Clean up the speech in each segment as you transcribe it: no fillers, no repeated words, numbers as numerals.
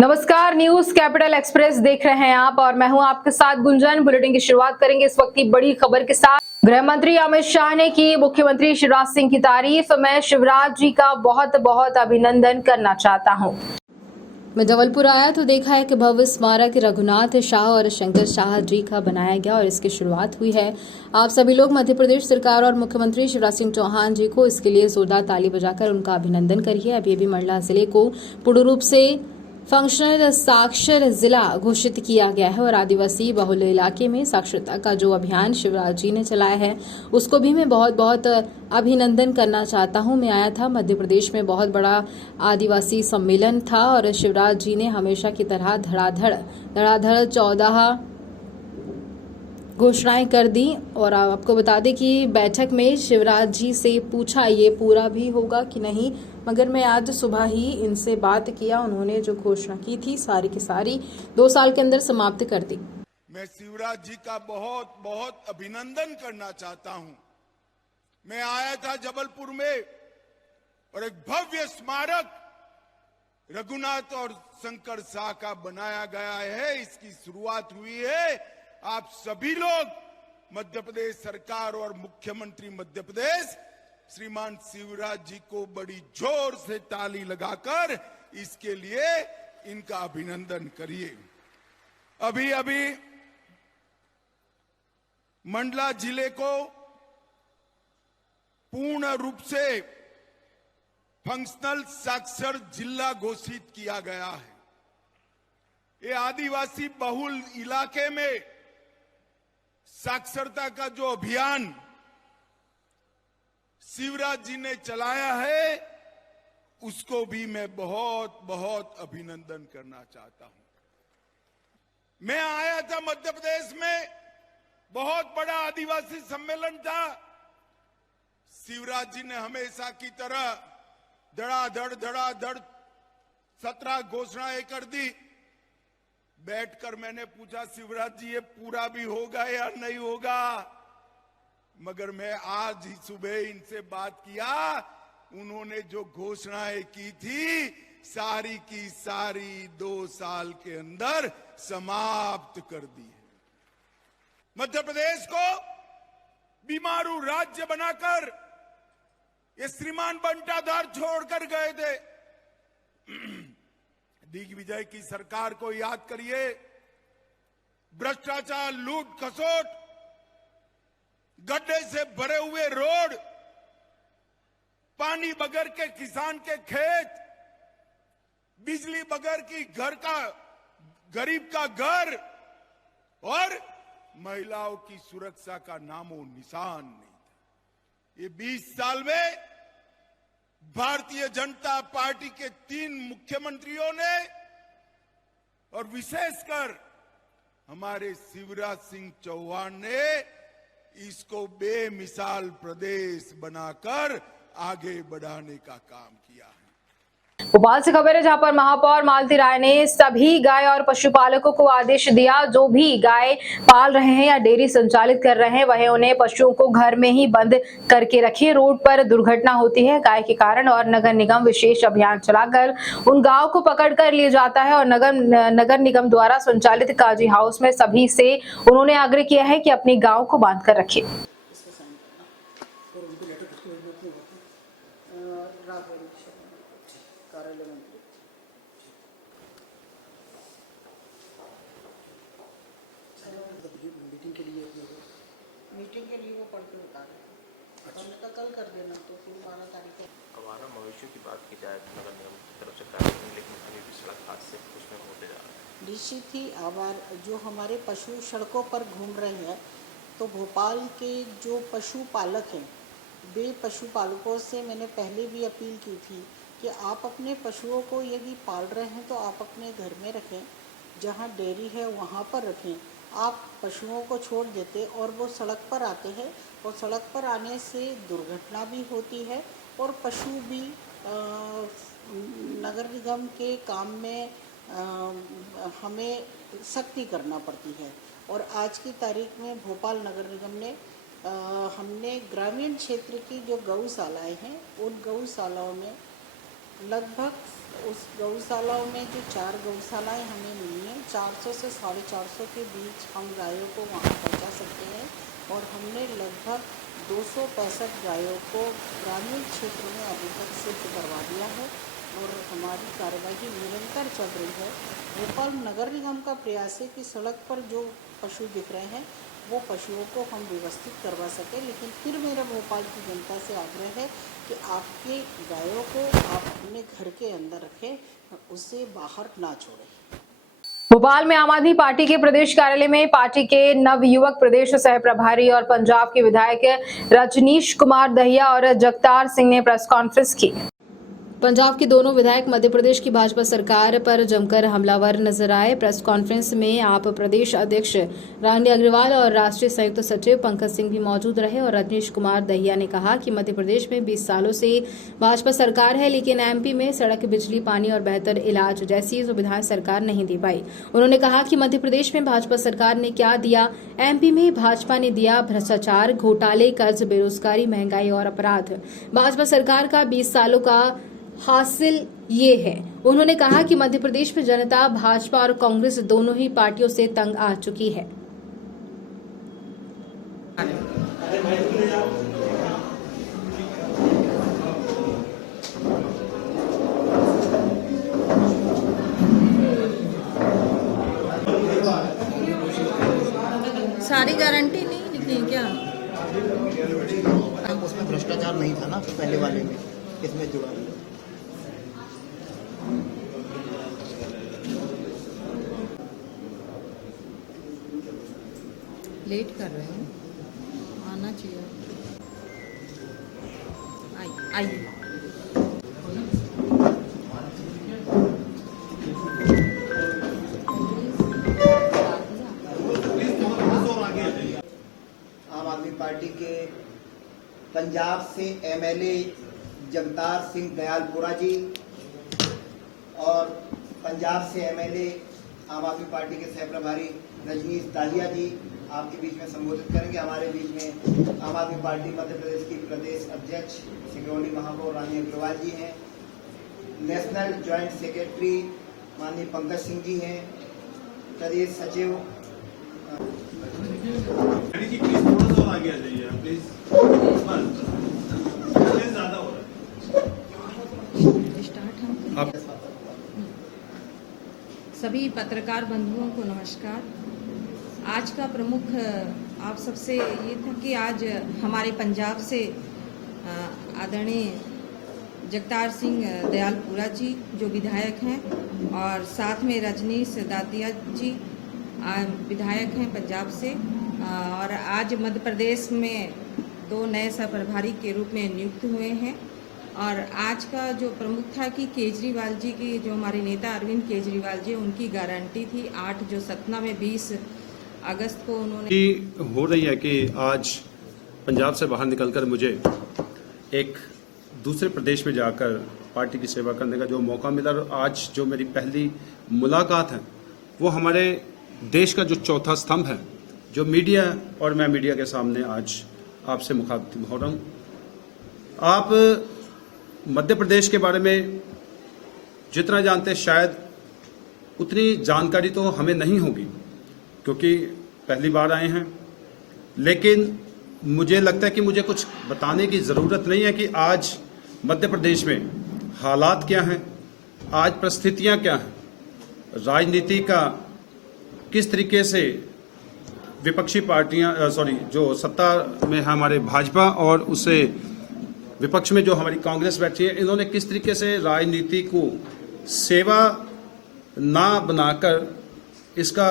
नमस्कार, news capital express देख रहे हैं आप और मैं हूं आपके साथ गुंजन। बुलेटिन की शुरुआत करेंगे इस वक्त की बड़ी खबर के साथ। गृह मंत्री अमित शाह ने की मुख्यमंत्री शिवराज सिंह की तारीफ। मैं शिवराज जी का बहुत बहुत अभिनंदन करना चाहता हूं। मैं जबलपुर आया तो देखा है कि भव्य स्मारक रघुनाथ शाह और शंकर शाह जी का बनाया गया और इसकी शुरुआत हुई है। आप सभी लोग मध्य प्रदेश सरकार और मुख्यमंत्री शिवराज सिंह चौहान जी को इसके लिए जोरदार ताली बजाकर उनका अभिनंदन करिए। अभी मंडला जिले को पूर्ण रूप से फंक्शनल साक्षर जिला घोषित किया गया है और आदिवासी बहुल इलाके में साक्षरता का जो अभियान शिवराज जी ने चलाया है उसको भी मैं बहुत बहुत अभिनंदन करना चाहता हूं। मैं आया था मध्य प्रदेश में बहुत बड़ा आदिवासी सम्मेलन था और शिवराज जी ने हमेशा की तरह धड़ाधड़ 14 घोषणाएं कर दी और आपको बता दें कि बैठक में शिवराज जी से पूछा ये पूरा भी होगा कि नहीं, मगर मैं आज सुबह ही इनसे बात किया। उन्होंने जो घोषणा की थी सारी की सारी 2 साल के अंदर समाप्त कर दी। मैं शिवराज जी का बहुत बहुत अभिनंदन करना चाहता हूं। मैं आया था जबलपुर में और एक भव्य स्मारक रघुनाथ और शंकर शाह का बनाया गया है, इसकी शुरुआत हुई है। आप सभी लोग मध्य प्रदेश सरकार और मुख्यमंत्री मध्य प्रदेश श्रीमान शिवराज जी को बड़ी जोर से ताली लगाकर इसके लिए इनका अभिनंदन करिए। अभी अभी मंडला जिले को पूर्ण रूप से फंक्शनल साक्षर जिला घोषित किया गया है। ये आदिवासी बहुल इलाके में साक्षरता का जो अभियान शिवराज जी ने चलाया है उसको भी मैं बहुत बहुत अभिनंदन करना चाहता हूं। मैं आया था मध्य प्रदेश में, बहुत बड़ा आदिवासी सम्मेलन था। शिवराज जी ने हमेशा की तरह धड़ाधड़ 17 घोषणाएं कर दी। बैठकर मैंने पूछा शिवराज जी ये पूरा भी होगा या नहीं होगा, मगर मैं आज ही सुबह इनसे बात किया। उन्होंने जो घोषणाएं की थी सारी की सारी 2 साल के अंदर समाप्त कर दी है। मध्य प्रदेश को बीमारू राज्य बनाकर ये श्रीमान बंटाधार छोड़कर गए थे। दिग्विजय की सरकार को याद करिए। भ्रष्टाचार, लूट खसोट, गड्ढे से भरे हुए रोड, पानी बगैर के किसान के खेत, बिजली बगैर की गरीब का घर और महिलाओं की सुरक्षा का नामो निशान नहीं था। ये 20 साल में भारतीय जनता पार्टी के 3 मुख्यमंत्रियों ने और विशेषकर हमारे शिवराज सिंह चौहान ने इसको बेमिसाल प्रदेश बनाकर आगे बढ़ाने का काम किया है। भोपाल से खबर है जहां पर महापौर मालती राय ने सभी गाय और पशुपालकों को आदेश दिया, जो भी गाय पाल रहे हैं या डेयरी संचालित कर रहे हैं वह उन्हें पशुओं को घर में ही बंद करके रखें। रोड पर दुर्घटना होती है गाय के कारण और नगर निगम विशेष अभियान चलाकर उन गायों को पकड़ कर लिए जाता है और नगर निगम द्वारा संचालित काजी हाउस में सभी से उन्होंने आग्रह किया है कि अपनी गायों को बांध कर रखें। मीटिंग के लिए वो पढ़ के उतारे। हमने कहा कल कर देना, तो फिर 12 तारीख को। हमारा मवेशियों की बात की जाए तो नगर निगम की तरफ से कार्य नहीं, लेकिन अभी भी सड़क हादसे उसमें होते जा रहे हैं। निश्चित ही आवार जो हमारे पशु सड़कों पर घूम रहे हैं, तो भोपाल के जो पशुपालक हैं वे पशुपालकों से मैंने पहले भी अपील की थी कि आप अपने पशुओं को यदि पाल रहे हैं तो आप अपने घर में रखें, जहाँ डेयरी है वहाँ पर रखें। आप पशुओं को छोड़ देते और वो सड़क पर आते हैं और सड़क पर आने से दुर्घटना भी होती है और पशु भी नगर निगम के काम में हमें सख्ती करना पड़ती है। और आज की तारीख में भोपाल नगर निगम ने हमने ग्रामीण क्षेत्र की जो गौशालाएं हैं उन गौशालाओं में लगभग उस गौशालाओं में जो 4 गौशालाएं हमें मिली हैं, 400 से 450 के बीच हम गायों को वहां पहुंचा सकते हैं और हमने लगभग 265 गायों को ग्रामीण क्षेत्र में अभी तक शिफ्ट करवा दिया है और हमारी कार्यवाही निरंतर चल रही है। भोपाल नगर निगम का प्रयास है कि सड़क पर जो पशु दिख रहे हैं वो पशुओं को हम व्यवस्थित करवा सकें, लेकिन फिर मेरा भोपाल की जनता से आग्रह है कि आपके गायों को आप अपने घर के अंदर रखें, उसे बाहर ना छोड़ें। भोपाल में आम आदमी पार्टी के प्रदेश कार्यालय में पार्टी के नवयुवक प्रदेश सह प्रभारी और पंजाब के विधायक रजनीश कुमार दहिया और जगतार सिंह ने प्रेस कॉन्फ्रेंस की। पंजाब के दोनों विधायक मध्य प्रदेश की भाजपा सरकार पर जमकर हमलावर नजर आए। प्रेस कॉन्फ्रेंस में आप प्रदेश अध्यक्ष रानी अग्रवाल और राष्ट्रीय संयुक्त सचिव पंकज सिंह भी मौजूद रहे और रजनीश कुमार दहिया ने कहा कि मध्य प्रदेश में 20 सालों से भाजपा सरकार है, लेकिन एमपी में सड़क, बिजली, पानी और बेहतर इलाज जैसी सुविधाएं सरकार नहीं दे पाई। उन्होंने कहा कि मध्य प्रदेश में भाजपा सरकार ने क्या दिया, एमपी में भाजपा ने दिया भ्रष्टाचार, घोटाले, कर्ज, बेरोजगारी, महंगाई और अपराध। भाजपा सरकार का 20 सालों का हासिल ये है। उन्होंने कहा कि मध्य प्रदेश में जनता भाजपा और कांग्रेस दोनों ही पार्टियों से तंग आ चुकी है। सारी गारंटी नहीं लिखी है क्या? उसमें भ्रष्टाचार नहीं था ना पहले वाले में, इसमें जुड़ा है। लेट कर रहे हैं, आना चाहिए। आइए। आम आदमी पार्टी के पंजाब से एमएलए जगतार सिंह दयालपुरा जी और पंजाब से एमएलए आम आदमी पार्टी के सह प्रभारी रजनीश दाहिया जी आपके बीच में संबोधित करेंगे। हमारे बीच में आम आदमी पार्टी मध्य प्रदेश की प्रदेश अध्यक्ष सिंगरौली महापौर रानी अग्रवाल जी हैं, नेशनल ज्वाइंट सेक्रेटरी माननीय पंकज सिंह जी हैं, प्रदेश सचिव सभी पत्रकार बंधुओं को नमस्कार। आज का प्रमुख आप सबसे ये था कि आज हमारे पंजाब से आदरणीय जगतार सिंह दयालपुरा जी जो विधायक हैं और साथ में रजनीश दातिया जी विधायक हैं पंजाब से, और आज मध्य प्रदेश में 2 नए सह प्रभारी के रूप में नियुक्त हुए हैं। और आज का जो प्रमुख था कि केजरीवाल जी की, जो हमारे नेता अरविंद केजरीवाल जी, उनकी गारंटी थी 8 जो सतना में 20 अगस्त को उन्होंने हो रही है कि आज पंजाब से बाहर निकलकर मुझे एक दूसरे प्रदेश में जाकर पार्टी की सेवा करने का जो मौका मिला, और आज जो मेरी पहली मुलाकात है वो हमारे देश का जो चौथा स्तंभ है, जो मीडिया, और मैं मीडिया के सामने आज आपसे मुखातिब हो रहा हूँ। आप मध्य प्रदेश के बारे में जितना जानते शायद उतनी जानकारी तो हमें नहीं होगी, क्योंकि पहली बार आए हैं, लेकिन मुझे लगता है कि मुझे कुछ बताने की ज़रूरत नहीं है कि आज मध्य प्रदेश में हालात क्या हैं, आज परिस्थितियां क्या हैं, राजनीति का किस तरीके से विपक्षी पार्टियां जो सत्ता में है हमारे भाजपा और उससे विपक्ष में जो हमारी कांग्रेस बैठी है, इन्होंने किस तरीके से राजनीति को सेवा ना बनाकर इसका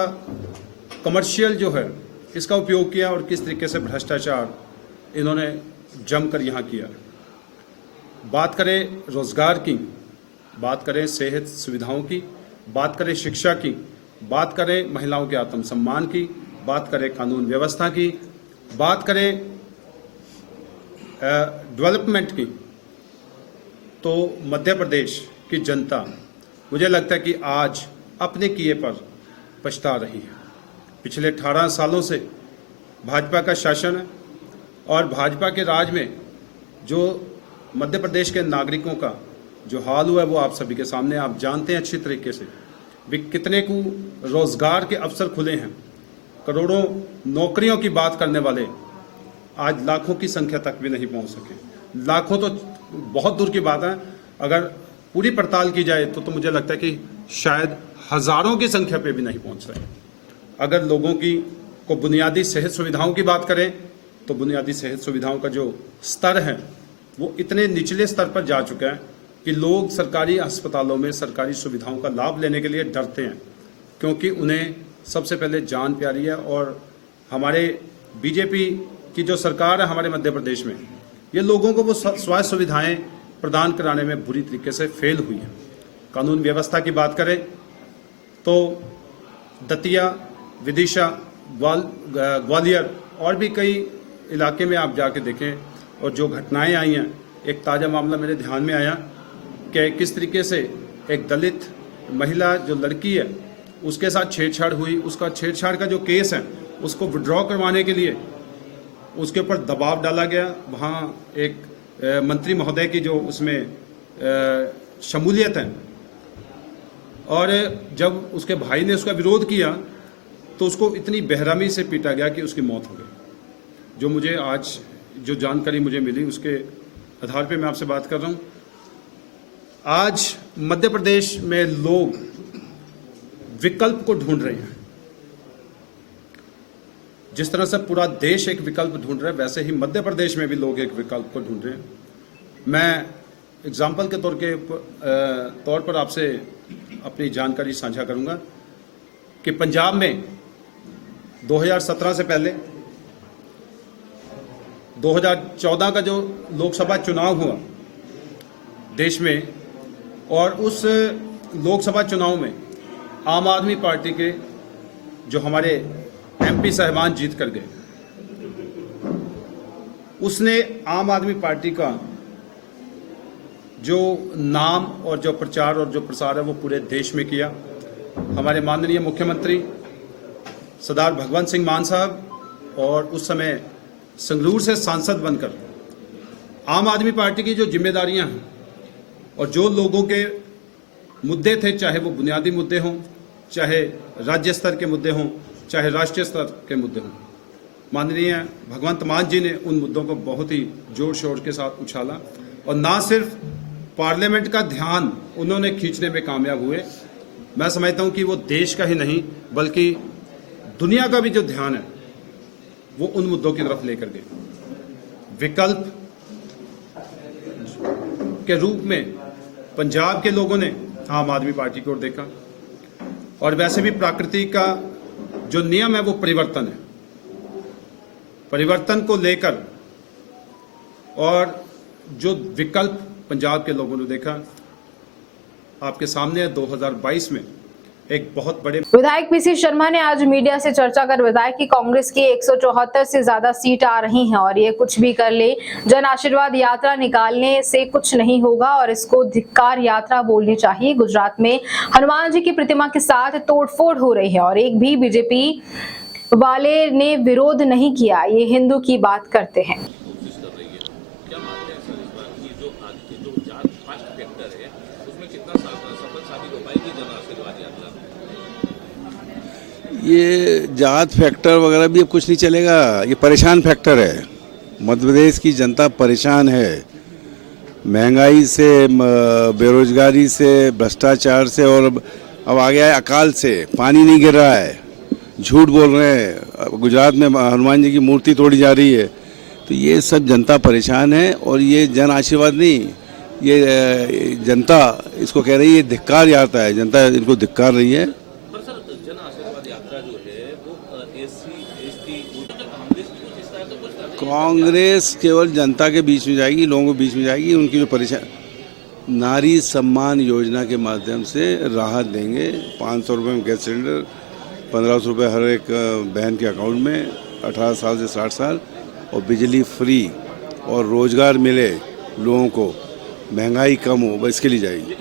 कमर्शियल जो है इसका उपयोग किया, और किस तरीके से भ्रष्टाचार इन्होंने जमकर यहाँ किया। बात करें रोजगार की, बात करें सेहत सुविधाओं की, बात करें शिक्षा की, बात करें महिलाओं के आत्मसम्मान की, बात करें कानून व्यवस्था की, बात करें डेवलपमेंट की, तो मध्य प्रदेश की जनता मुझे लगता है कि आज अपने किए पर पछता रही है। पिछले 18 सालों से भाजपा का शासन है और भाजपा के राज में जो मध्य प्रदेश के नागरिकों का जो हाल हुआ है वो आप सभी के सामने, आप जानते हैं अच्छी तरीके से भी कितने को रोजगार के अवसर खुले हैं। करोड़ों नौकरियों की बात करने वाले आज लाखों की संख्या तक भी नहीं पहुंच सके। लाखों तो बहुत दूर की बात है, अगर पूरी पड़ताल की जाए तो मुझे लगता है कि शायद हजारों की संख्या पे भी नहीं पहुंच रहे। अगर लोगों की को बुनियादी सेहत सुविधाओं की बात करें तो बुनियादी सेहत सुविधाओं का जो स्तर है वो इतने निचले स्तर पर जा चुका है कि लोग सरकारी अस्पतालों में सरकारी सुविधाओं का लाभ लेने के लिए डरते हैं, क्योंकि उन्हें सबसे पहले जान प्यारी है। और हमारे बीजेपी की जो सरकार है हमारे मध्य प्रदेश में, ये लोगों को वो स्वास्थ्य सुविधाएं प्रदान कराने में बुरी तरीके से फेल हुई है। कानून व्यवस्था की बात करें तो दतिया, विदिशा, ग्वालियर और भी कई इलाके में आप जाके देखें और जो घटनाएं आई हैं, एक ताज़ा मामला मेरे ध्यान में आया कि किस तरीके से एक दलित महिला जो लड़की है उसके साथ छेड़छाड़ हुई। उसका छेड़छाड़ का जो केस है उसको विड्रॉ करवाने के लिए उसके ऊपर दबाव डाला गया। वहाँ एक मंत्री महोदय की जो उसमें शमूलियत है, और जब उसके भाई ने उसका विरोध किया तो उसको इतनी बेरहमी से पीटा गया कि उसकी मौत हो गई। जो मुझे आज जो जानकारी मुझे मिली उसके आधार पे मैं आपसे बात कर रहा हूँ। आज मध्य प्रदेश में लोग विकल्प को ढूंढ रहे हैं। जिस तरह से पूरा देश एक विकल्प ढूंढ रहा है, वैसे ही मध्य प्रदेश में भी लोग एक विकल्प को ढूंढ रहे हैं। मैं एग्जाम्पल के तौर पर आपसे अपनी जानकारी साझा करूंगा कि पंजाब में 2017 से पहले 2014 का जो लोकसभा चुनाव हुआ देश में, और उस लोकसभा चुनाव में आम आदमी पार्टी के जो हमारे एमपी साहिबान जीत कर गए, उसने आम आदमी पार्टी का जो नाम और जो प्रचार और जो प्रसार है वो पूरे देश में किया। हमारे माननीय मुख्यमंत्री सरदार भगवंत सिंह मान साहब और उस समय संगरूर से सांसद बनकर आम आदमी पार्टी की जो जिम्मेदारियां हैं और जो लोगों के मुद्दे थे, चाहे वो बुनियादी मुद्दे हों, चाहे राज्य स्तर के मुद्दे हों, चाहे राष्ट्रीय स्तर के मुद्दे हों, माननीय भगवंत मान जी ने उन मुद्दों को बहुत ही जोर शोर के साथ उछाला। और ना सिर्फ पार्लियामेंट का ध्यान उन्होंने खींचने में कामयाब हुए, मैं समझता हूं कि वो देश का ही नहीं बल्कि दुनिया का भी जो ध्यान है वो उन मुद्दों की तरफ लेकर गए। विकल्प के रूप में पंजाब के लोगों ने आम आदमी पार्टी की ओर देखा, और वैसे भी प्रकृति का जो नियम है वो परिवर्तन है। परिवर्तन को लेकर और जो विकल्प पंजाब के लोगों ने देखा, आपके सामने 2022 में एक बहुत बड़े विधायक पीसी शर्मा ने आज मीडिया से चर्चा कर बताया कि कांग्रेस की 174 से ज्यादा सीट आ रही हैं और ये कुछ भी कर ले, जन आशीर्वाद यात्रा निकालने से कुछ नहीं होगा और इसको धिक्कार यात्रा बोलनी चाहिए। गुजरात में हनुमान जी की प्रतिमा के साथ तोड़फोड़ हो रही है और एक भी बीजेपी वाले ने विरोध नहीं किया। ये हिंदू की बात करते हैं। ये जात फैक्टर वगैरह भी अब कुछ नहीं चलेगा। ये परेशान फैक्टर है। मध्य प्रदेश की जनता परेशान है, महंगाई से, बेरोजगारी से, भ्रष्टाचार से, और अब आ गया है अकाल से। पानी नहीं गिर रहा है, झूठ बोल रहे हैं, गुजरात में हनुमान जी की मूर्ति तोड़ी जा रही है। तो ये सब जनता परेशान है और ये जन आशीर्वाद नहीं, ये जनता इसको कह रही है धिक्कार यात्रा है। जनता इनको धिक्कार रही है। कांग्रेस केवल जनता के बीच में जाएगी, लोगों के बीच में जाएगी। उनकी जो परेशान, नारी सम्मान योजना के माध्यम से राहत देंगे। 500 रुपये में गैस सिलेंडर, 1500 रुपये हर एक बहन के अकाउंट में 18 साल से 60 साल, और बिजली फ्री, और रोजगार मिले लोगों को, महंगाई कम हो, बस इसके लिए जाएगी।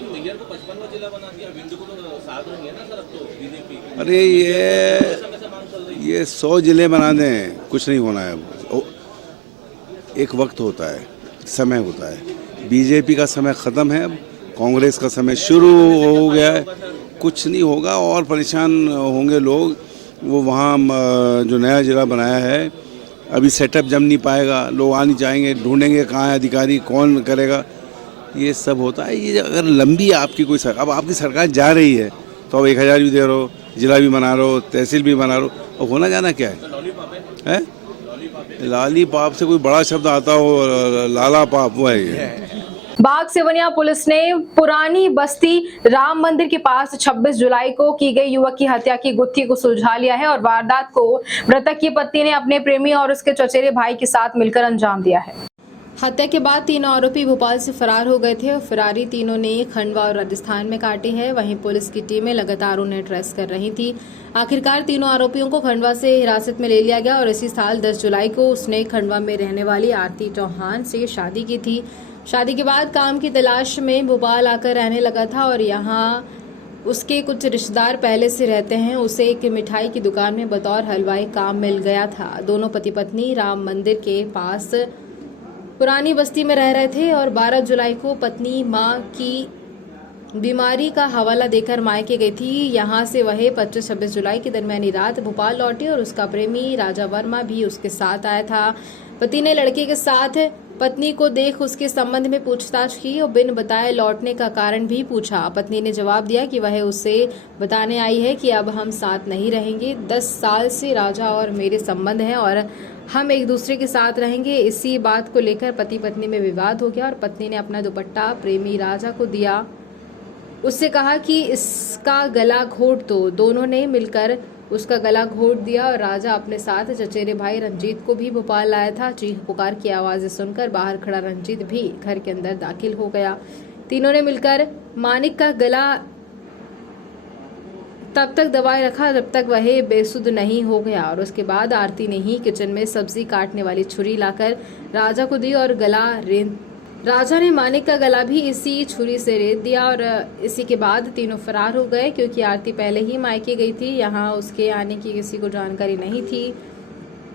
अरे ये 100 जिले बना दें, कुछ नहीं होना है। एक वक्त होता है, समय होता है। बीजेपी का समय ख़त्म है। अब कांग्रेस का समय शुरू हो गया है, कुछ नहीं होगा और परेशान होंगे लोग। वो वहाँ जो नया जिला बनाया है अभी सेटअप जम नहीं पाएगा, लोग आ नहीं जाएंगे, ढूंढेंगे कहाँ है अधिकारी, कौन करेगा, ये सब होता है। ये अगर लंबी आपकी कोई अब आपकी सरकार जा रही है तो अब 1000 भी दे रहे हो, जिला भी बना रहे हो, तहसील भी बना रहे हो, और होना जाना क्या है? लॉलीपॉप से कोई बड़ा शब्द आता हो, लाला पाप, वो है ये। बाग सेवनिया पुलिस ने पुरानी बस्ती राम मंदिर के पास 26 जुलाई को की गई युवक की हत्या की गुत्थी को सुलझा लिया है और वारदात को मृतक की पत्नी ने अपने प्रेमी और उसके चचेरे भाई के साथ मिलकर अंजाम दिया है। हत्या के बाद तीनों आरोपी भोपाल से फरार हो गए थे और फरारी तीनों ने खंडवा और राजस्थान में काटी है। वहीं पुलिस की टीमें लगातार उन्हें ट्रेस कर रही थी। आखिरकार तीनों आरोपियों को खंडवा से हिरासत में ले लिया गया और इसी साल 10 जुलाई को उसने खंडवा में रहने वाली आरती चौहान से शादी की थी। शादी के बाद काम की तलाश में भोपाल आकर रहने लगा था और यहाँ उसके कुछ रिश्तेदार पहले से रहते हैं। उसे एक मिठाई की दुकान में बतौर हलवाई काम मिल गया था। दोनों पति पत्नी राम मंदिर के पास पुरानी बस्ती में रह रहे थे और 12 जुलाई को पत्नी मां की बीमारी का हवाला देकर मायके गई थी। यहां से वह 25-26 जुलाई की दरमियानी रात भोपाल लौटी और उसका प्रेमी राजा वर्मा भी उसके साथ आया था। पति ने लड़के के साथ पत्नी को देख उसके संबंध में पूछताछ की और बिन बताए लौटने का कारण भी पूछा। पत्नी ने जवाब दिया कि वह उसे बताने आई है कि अब हम साथ नहीं रहेंगे। 10 साल से राजा और मेरे संबंध हैं और हम एक दूसरे के साथ रहेंगे। इसी बात को लेकर पति पत्नी में विवाद हो गया और पत्नी ने अपना दुपट्टा प्रेमी राजा को दिया। उससे कहा कि इसका गला घोट दो। दोनों ने मिलकर उसका गला घोट दिया और राजा अपने साथ चचेरे भाई रंजीत को भी भोपाल लाया था। चीख पुकार की आवाजें सुनकर बाहर खड़ा रंजीत भी घर के अंदर दाखिल हो गया। तीनों ने मिलकर मानिक का गला तब तक दबाए रखा जब तक वह बेसुध नहीं हो गया और उसके बाद आरती ने ही किचन में सब्जी काटने वाली छुरी लाकर राजा को दी और राजा ने मानिक का गला भी इसी छुरी से रेत दिया और इसी के बाद तीनों फरार हो गए क्योंकि आरती पहले ही मायके गई थी। यहाँ उसके आने की किसी को जानकारी नहीं थी।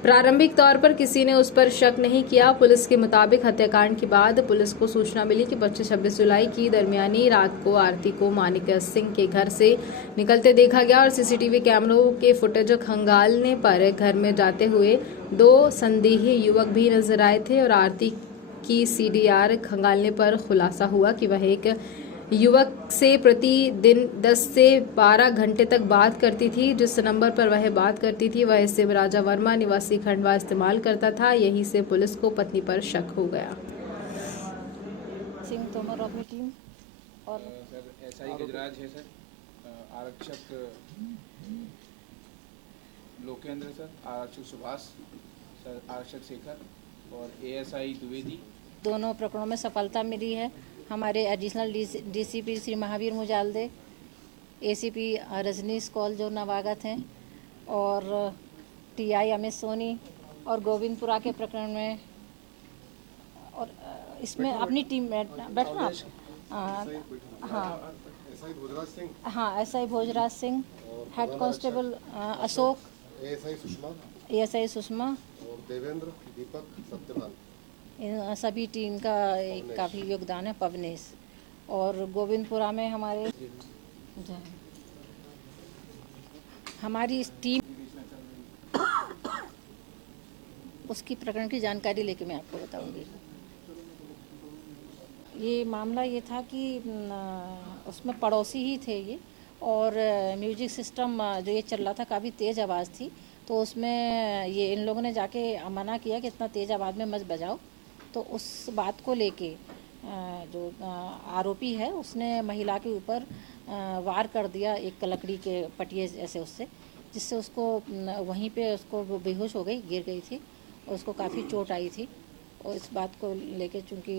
प्रारंभिक तौर पर किसी ने उस पर शक नहीं किया। पुलिस के मुताबिक हत्याकांड के बाद पुलिस को सूचना मिली कि 25-26 जुलाई की दरमियानी रात को आरती को मानिक सिंह के घर से निकलते देखा गया और सीसीटीवी कैमरों के फुटेज खंगालने पर घर में जाते हुए 2 संदेही युवक भी नजर आए थे और आरती की सीडीआर खंगालने पर खुलासा हुआ कि वह एक युवक से प्रतिदिन 10 से 12 घंटे तक बात करती थी। जिस नंबर पर वह बात करती थी वह सिम राजा वर्मा निवासी खंडवा इस्तेमाल करता था। यहीं से पुलिस को पत्नी पर शक हो गया। सिंह तोमर अपनी टीम और सर एसआई गजराज है सर, आरक्षक लोकेंद्र सर, आरक्षक सुभाष सर, आरक्षक शेखर और एएसआई द्विवेदी। दोनों प्रकरणों में सफलता मिली है। हमारे additional DCP Shri Mahavir Mujalde, ACP Rajneesh Kaul जो नवागत हैं और टीआई अमित सोनी और गोविंदपुरा के प्रकरण में और इसमें अपनी टीम में बैठना हाँ SI Bhojraj Singh, head constable Ashok, ASI Sushma और देवेंद्र, दीपक, सत्यवान, इन सभी टीम का काफ़ी योगदान है। पवनेश और गोविंदपुरा में हमारी इस टीम उसकी प्रकरण की जानकारी लेके मैं आपको बताऊंगी। ये मामला ये था कि उसमें पड़ोसी ही थे ये और म्यूजिक सिस्टम जो ये चल रहा था काफ़ी तेज़ आवाज़ थी तो उसमें ये इन लोगों ने जाके मना किया कि इतना तेज़ आवाज़ में मत बजाओ। तो उस बात को लेके जो आरोपी है उसने महिला के ऊपर वार कर दिया एक लकड़ी के पटिए जैसे उससे, जिससे उसको वहीं पे उसको बेहोश हो गई, गिर गई थी और उसको काफ़ी चोट आई थी। और इस बात को लेके चूँकि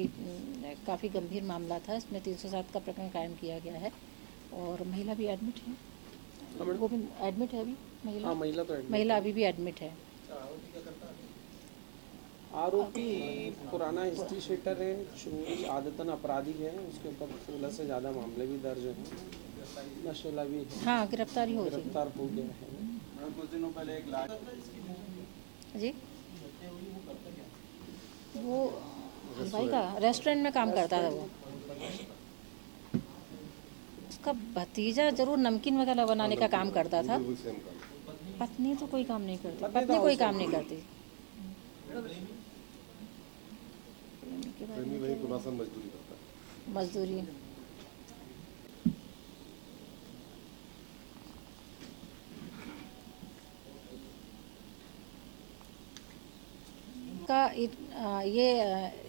काफ़ी गंभीर मामला था इसमें 307 का प्रकरण कायम किया गया है और महिला भी एडमिट है। वो भी एडमिट है अभी महिला अभी भी एडमिट है। आरोपी पुराना हिस्ट्री शीटर है, चोरी आदतन अपराधी है, उसके ऊपर 16 से ज़्यादा मामले भी दर्ज हैं, नशेला भी है। हाँ गिरफ्तार हो गया है। कुछ दिनों पहले एक लाश जी वो भाई का रेस्टोरेंट में काम करता था वो। उसका भतीजा जरूर नमकीन वगैरह बनाने का काम करता था। वो सेम काम। पत्नी तो कोई काम नहीं करती, पत्नी कोई काम नहीं करती। प्रेमी वही पुरासन मजदूरी करता है। मजदूरी।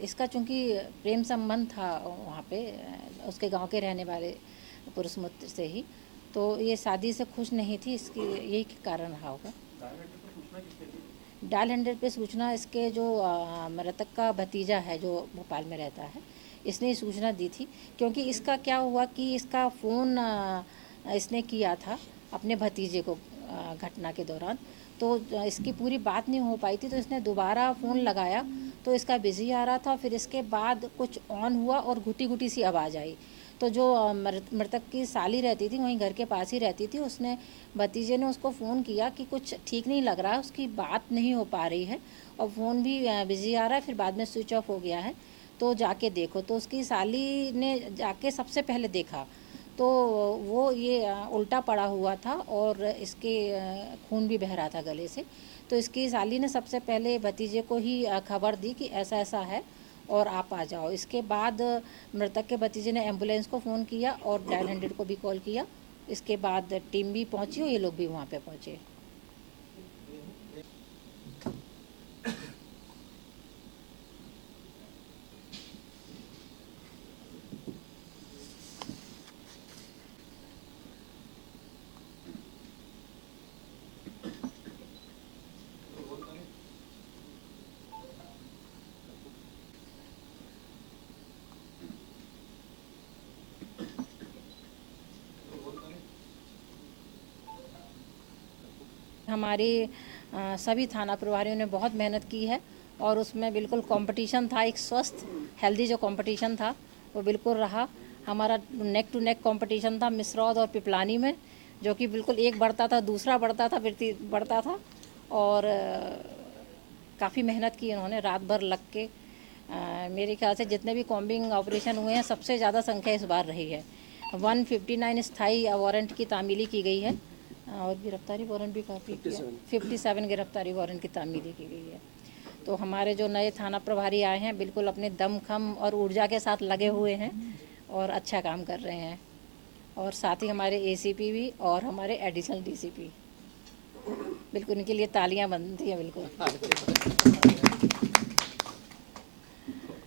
इसका चूंकि प्रेम संबंध था वहाँ पे, उसके गांव के रहने वाले पुरुष मित्र से ही, तो ये शादी से खुश नहीं थी, इसकी यही कारण रहा होगा। डायल 100 पे सूचना इसके जो मृतक का भतीजा है जो भोपाल में रहता है, इसने सूचना दी थी। क्योंकि इसका क्या हुआ कि इसका फ़ोन इसने किया था अपने भतीजे को घटना के दौरान, तो इसकी पूरी बात नहीं हो पाई थी, तो इसने दोबारा फ़ोन लगाया तो इसका बिज़ी आ रहा था। फिर इसके बाद कुछ ऑन हुआ और घुटी घुटी सी आवाज़ आई, तो जो मृतक की साली रहती थी वहीं घर के पास ही रहती थी, उसने भतीजे ने उसको फ़ोन किया कि कुछ ठीक नहीं लग रहा है, उसकी बात नहीं हो पा रही है और फ़ोन भी बिज़ी आ रहा है, फिर बाद में स्विच ऑफ हो गया है, तो जाके देखो। तो उसकी साली ने जाके सबसे पहले देखा तो वो ये उल्टा पड़ा हुआ था और इसके खून भी बह रहा था गले से। तो इसकी साली ने सबसे पहले भतीजे को ही खबर दी कि ऐसा ऐसा है और आप आ जाओ। इसके बाद मृतक के भतीजे ने एम्बुलेंस को फ़ोन किया और डायल 100 को भी कॉल किया। इसके बाद टीम भी पहुंची और ये लोग भी वहाँ पे पहुँचे। हमारे सभी थाना प्रभारियों ने बहुत मेहनत की है और उसमें बिल्कुल कंपटीशन था, एक स्वस्थ हेल्दी जो कंपटीशन था वो बिल्कुल रहा। हमारा नेक टू नेक कंपटीशन था मिसरौद और पिपलानी में, जो कि बिल्कुल एक बढ़ता था, दूसरा बढ़ता था, फिर बढ़ता था। और काफ़ी मेहनत की इन्होंने, रात भर लग के। मेरे ख्याल से जितने भी कॉम्बिंग ऑपरेशन हुए हैं सबसे ज़्यादा संख्या इस बार रही है। 159 स्थायी वारंट की तामीली की गई है और गिरफ्तारी वारंट भी काफ़ी 57 गिरफ्तारी वारंट की तामीली की गई है। तो हमारे जो नए थाना प्रभारी आए हैं बिल्कुल अपने दमखम और ऊर्जा के साथ लगे हुए हैं और अच्छा काम कर रहे हैं। और साथ ही हमारे एसीपी भी और हमारे एडिशनल डीसीपी, बिल्कुल इनके लिए तालियां बनती हैं बिल्कुल।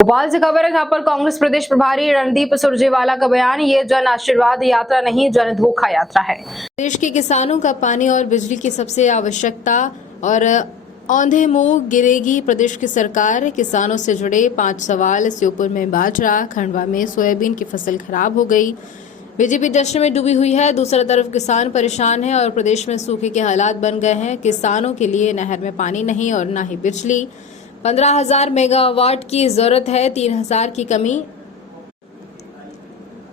भोपाल से खबर है, जहां पर कांग्रेस प्रदेश प्रभारी रणदीप सुरजेवाला का बयान, ये जन आशीर्वाद यात्रा नहीं जन धोखा यात्रा है। देश के किसानों का पानी और बिजली की सबसे आवश्यकता और औंधे मुंह गिरेगी प्रदेश की सरकार। किसानों से जुड़े 5 सवाल। श्योपुर में बाजरा, खंडवा में सोयाबीन की फसल खराब हो गई, बीजेपी जश्न में डूबी हुई है। दूसरी तरफ किसान परेशान है और प्रदेश में सूखे के हालात बन गए हैं। किसानों के लिए नहर में पानी नहीं और न ही बिजली। 15,000 मेगावाट की जरूरत है, 3,000 की कमी।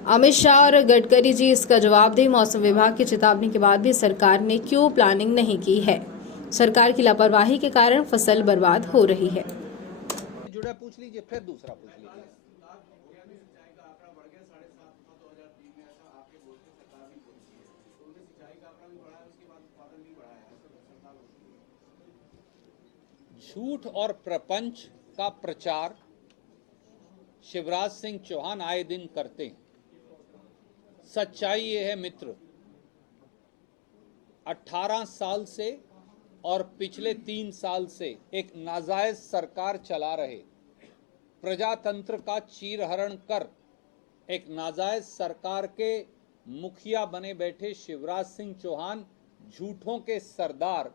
अमित शाह और गडकरी जी इसका जवाब दें। मौसम विभाग की चेतावनी के बाद भी सरकार ने क्यों प्लानिंग नहीं की है? सरकार की लापरवाही के कारण फसल बर्बाद हो रही है। जुड़ा पूछ लीजिए, फिर दूसरा पूछ लीजिए। झूठ और प्रपंच का प्रचार शिवराज सिंह चौहान आए दिन करते हैं। सच्चाई ये है मित्र, 18 साल से और पिछले 3 साल से एक नाजायज सरकार चला रहे, प्रजातंत्र का चीरहरण कर एक नाजायज सरकार के मुखिया बने बैठे शिवराज सिंह चौहान झूठों के सरदार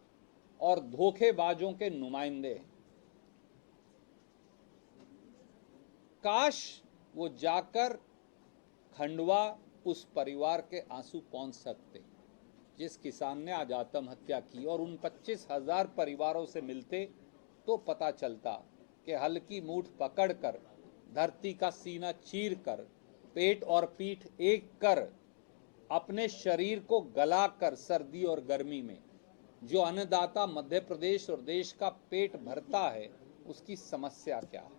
और धोखेबाजों के नुमाइंदे हैं। काश वो जाकर खंडवा उस परिवार के आंसू पहुंच सकते जिस किसान ने आज आत्महत्या की, और उन 25,000 परिवारों से मिलते तो पता चलता कि हल्की मूठ पकड़कर, धरती का सीना चीर कर, पेट और पीठ एक कर, अपने शरीर को गलाकर सर्दी और गर्मी में जो अन्नदाता मध्य प्रदेश और देश का पेट भरता है उसकी समस्या क्या है।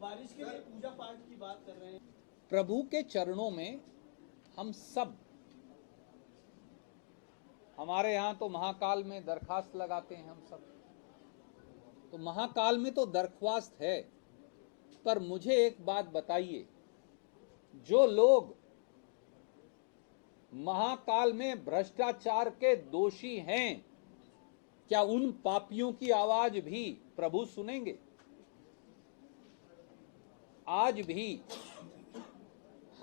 बारिश के लिए पूजा पाठ की बात कर रहे हैं। प्रभु के चरणों में हम सब, हमारे यहाँ तो महाकाल में दरखास्त लगाते हैं हम सब, तो महाकाल में तो दरख्वास्त है, पर मुझे एक बात बताइए, जो लोग महाकाल में भ्रष्टाचार के दोषी हैं, क्या उन पापियों की आवाज भी प्रभु सुनेंगे? आज भी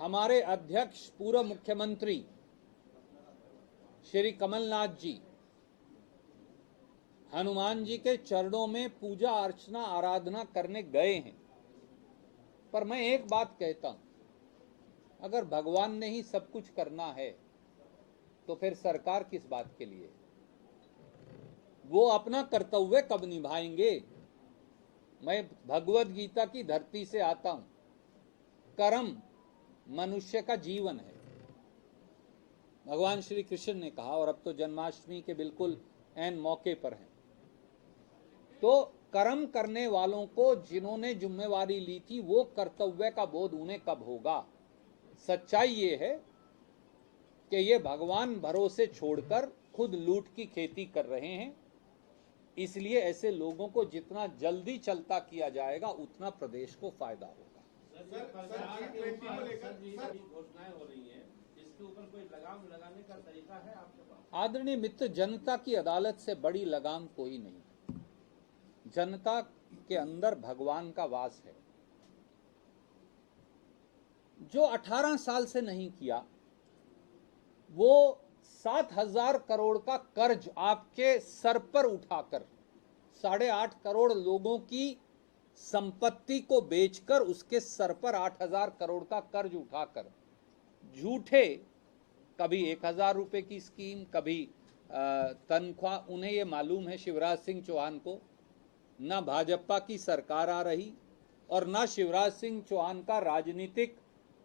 हमारे अध्यक्ष पूर्व मुख्यमंत्री श्री कमलनाथ जी हनुमान जी के चरणों में पूजा अर्चना आराधना करने गए हैं, पर मैं एक बात कहता हूं, अगर भगवान ने ही सब कुछ करना है तो फिर सरकार किस बात के लिए? वो अपना कर्तव्य कब निभाएंगे? मैं भगवत गीता की धरती से आता हूं, कर्म मनुष्य का जीवन है, भगवान श्री कृष्ण ने कहा, और अब तो जन्माष्टमी के बिल्कुल ऐन मौके पर हैं। तो कर्म करने वालों को जिन्होंने जिम्मेवारी ली थी, वो कर्तव्य का बोध उन्हें कब होगा? सच्चाई ये है कि ये भगवान भरोसे छोड़कर खुद लूट की खेती कर रहे हैं, इसलिए ऐसे लोगों को जितना जल्दी चलता किया जाएगा उतना प्रदेश को फायदा होगा। आदरणीय मित्र, जनता की अदालत से बड़ी लगाम कोई नहीं। जनता के अंदर भगवान का वास है। जो 18 साल से नहीं किया, वो 7,000 करोड़ का कर्ज आपके सर पर उठाकर 8.5 करोड़ लोगों की संपत्ति को बेचकर उसके सर पर 8,000 करोड़ का कर्ज उठाकर झूठे, कभी 1,000 रुपए की स्कीम, कभी तनख्वाह, उन्हें ये मालूम है शिवराज सिंह चौहान को ना भाजपा की सरकार आ रही और ना शिवराज सिंह चौहान का राजनीतिक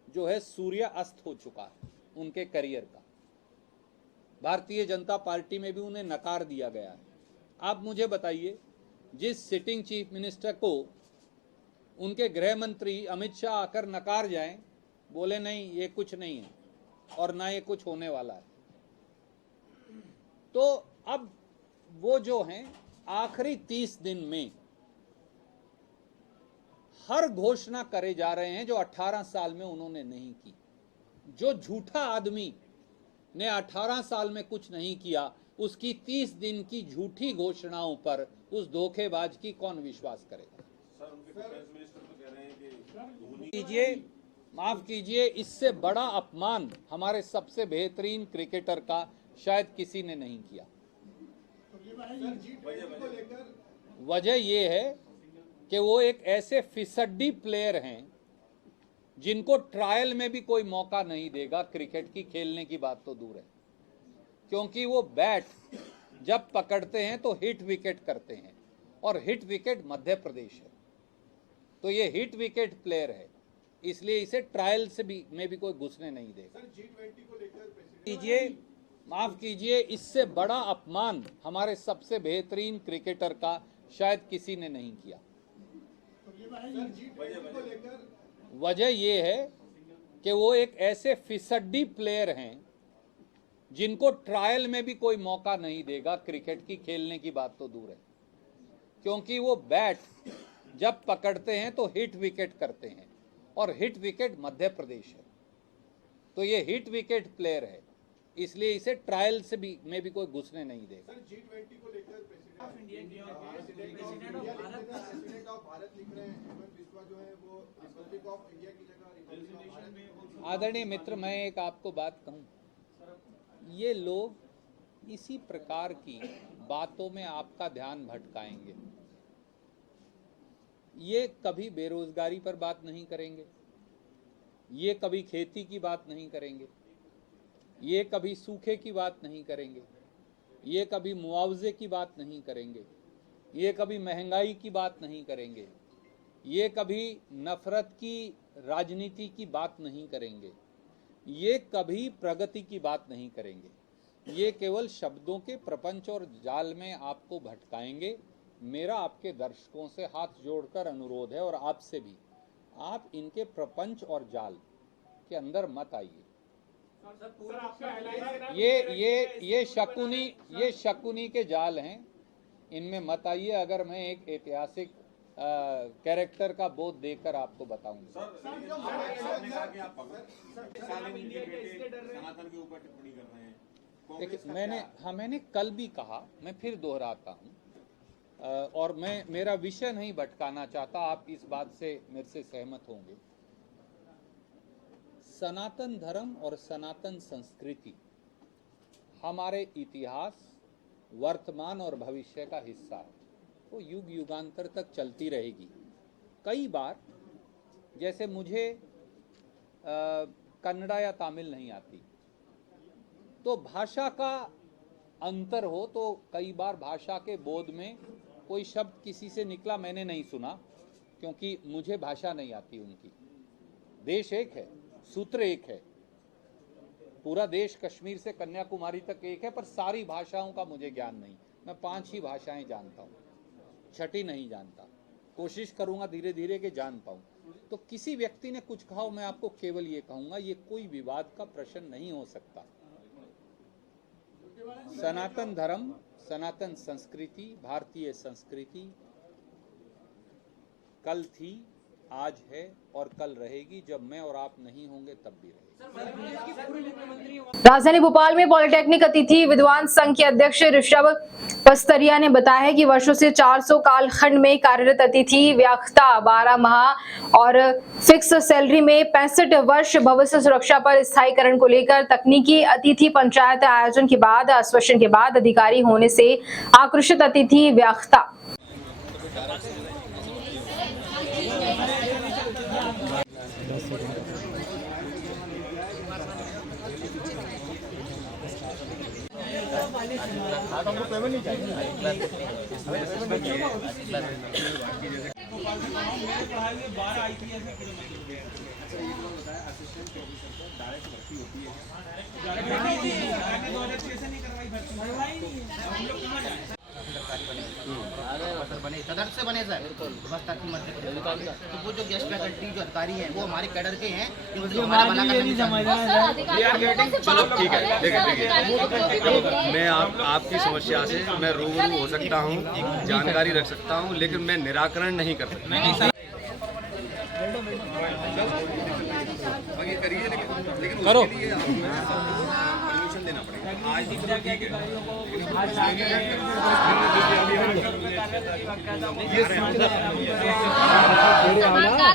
जो है सूर्य अस्त हो चुका है उनके करियर का। भारतीय जनता पार्टी में भी उन्हें नकार दिया गया है। आप मुझे बताइए, जिस सिटिंग चीफ मिनिस्टर को उनके गृह मंत्री अमित शाह आकर नकार जाएं, बोले नहीं ये कुछ नहीं है और ना ये कुछ होने वाला है, तो अब वो जो हैं आखिरी 30 दिन में हर घोषणा करे जा रहे हैं जो 18 साल में उन्होंने नहीं की। जो झूठा आदमी ने 18 साल में कुछ नहीं किया, उसकी 30 दिन की झूठी घोषणाओं पर उस धोखेबाज की कौन विश्वास करेगा? कीजिए, माफ कीजिए, इससे बड़ा अपमान हमारे सबसे बेहतरीन क्रिकेटर का शायद किसी ने नहीं किया। वजह यह है कि वो एक ऐसे फिसड्डी प्लेयर हैं जिनको ट्रायल में भी कोई मौका नहीं देगा क्रिकेट की खेलने की बात तो दूर है, क्योंकि वो बैट जब पकड़ते हैं तो हिट विकेट करते हैं और हिट विकेट मध्य प्रदेश है, तो ये हिट विकेट प्लेयर है, इसलिए इसे ट्रायल से भी में भी कोई घुसने नहीं देगा। कीजिए, माफ कीजिए, इससे बड़ा अपमान हमारे सबसे बेहतरीन क्रिकेटर का शायद किसी ने नहीं किया। वजह यह है कि वो एक ऐसे फिसड्डी प्लेयर हैं जिनको ट्रायल में भी कोई मौका नहीं देगा क्रिकेट की खेलने की बात तो दूर है, क्योंकि वो बैट जब पकड़ते हैं तो हिट विकेट करते हैं और हिट विकेट मध्य प्रदेश है, तो ये हिट विकेट प्लेयर है, इसलिए इसे ट्रायल से भी में भी कोई घुसने नहीं देगा। G20 को लेकर आदरणीय मित्र, मैं एक आपको बात कहूं, ये लोग इसी प्रकार की बातों में आपका ध्यान भटकाएंगे। ये कभी बेरोजगारी पर बात नहीं करेंगे, ये कभी खेती की बात नहीं करेंगे, ये कभी सूखे की बात नहीं करेंगे, ये कभी मुआवजे की बात नहीं करेंगे, ये कभी महंगाई की बात नहीं करेंगे, ये कभी नफरत की राजनीति की बात नहीं करेंगे, ये कभी प्रगति की बात नहीं करेंगे। ये केवल शब्दों के प्रपंच और जाल में आपको भटकाएंगे। मेरा आपके दर्शकों से हाथ जोड़कर अनुरोध है और आपसे भी, आप इनके प्रपंच और जाल के अंदर मत आइए। ये शकुनी के जाल हैं, इनमें मत आइए। अगर मैं एक ऐतिहासिक कैरेक्टर का बोध देकर आपको बताऊंगा। देखिए, मैंने कल भी कहा, मैं फिर दोहराता हूं, और मैं मेरा विषय नहीं भटकाना चाहता, आप इस बात से मेरे से सहमत होंगे। सनातन धर्म और सनातन संस्कृति हमारे इतिहास, वर्तमान और भविष्य का हिस्सा है। वो युग युगांतर तक चलती रहेगी। कई बार जैसे मुझे कन्नड़ा या तमिल नहीं आती, तो भाषा का अंतर हो तो कई बार भाषा के बोध में कोई शब्द किसी से निकला मैंने नहीं सुना, क्योंकि मुझे भाषा नहीं आती उनकी। देश एक है, सूत्र एक है, पूरा देश कश्मीर से कन्याकुमारी तक एक है, पर सारी भाषाओं का मुझे ज्ञान नहीं। मैं 5 ही भाषाएं जानता हूँ, 6ठी नहीं जानता। कोशिश करूंगा धीरे धीरे के जान पाऊं। तो किसी व्यक्ति ने कुछ कहा, मैं आपको केवल ये कहूंगा, ये कोई विवाद का प्रश्न नहीं हो सकता। सनातन धर्म, सनातन संस्कृति, भारतीय संस्कृति कल थी, आज है और कल रहेगी। जब मैं और आप नहीं होंगे तब भी रहेगी। राजधानी भोपाल में पॉलिटेक्निक अतिथि विद्वान संघ के अध्यक्ष ऋषभ पस्तरिया ने बताया कि वर्षों से 400 कालखंड में कार्यरत अतिथि व्याख्ता 12 माह और फिक्स सैलरी में 65 वर्ष भविष्य सुरक्षा पर स्थायीकरण को लेकर तकनीकी अतिथि पंचायत आयोजन के बाद आश्वासन के बाद अधिकारी होने से आक्रोशित अतिथि व्याख्ता तदर्थ से बने सर, बस ताकि मत तो वो जो गेस्ट फैकल्टी जो अधिकारी हैं वो हमारे कैडर के हैं, जो हमारा बना कर नहीं समझ। चलो ठीक है, देखिए मैं आपकी समस्या से मैं रूबरू हो सकता हूँ, जानकारी रख सकता हूँ, लेकिन मैं निराकरण नहीं कर सकता। करो परमिशन देना पड़ेगा। आज तो ठीक है,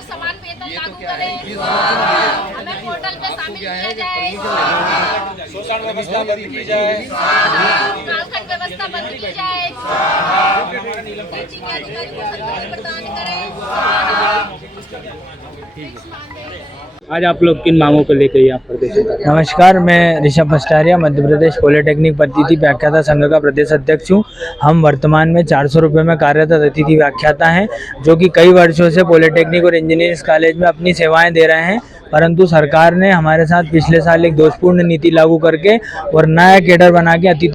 समान वेतन लागू करें, हमें पोर्टल पे शामिल किया जाए, शोषण व्यवस्था बंद की जाए, कालखंड व्यवस्था बंद की जाए, टीचिंग के अधिकारी को संतुष्टि प्रदान करें। आज आप लोग किन मांगों को लेकर यहाँ प्रदेश? नमस्कार, मैं ऋषभ पस्टारिया मध्य प्रदेश पॉलिटेक्निक अतिथि व्याख्याता संघ का प्रदेश अध्यक्ष हूँ। हम वर्तमान में 400 रुपये में कार्यरत अतिथि व्याख्याता हैं, जो कि कई वर्षों से पॉलिटेक्निक और इंजीनियरिंग कॉलेज में अपनी सेवाएं दे रहे हैं। परंतु सरकार ने हमारे साथ पिछले साल एक दोषपूर्ण नीति लागू करके और नया कैडर बना के अतिथि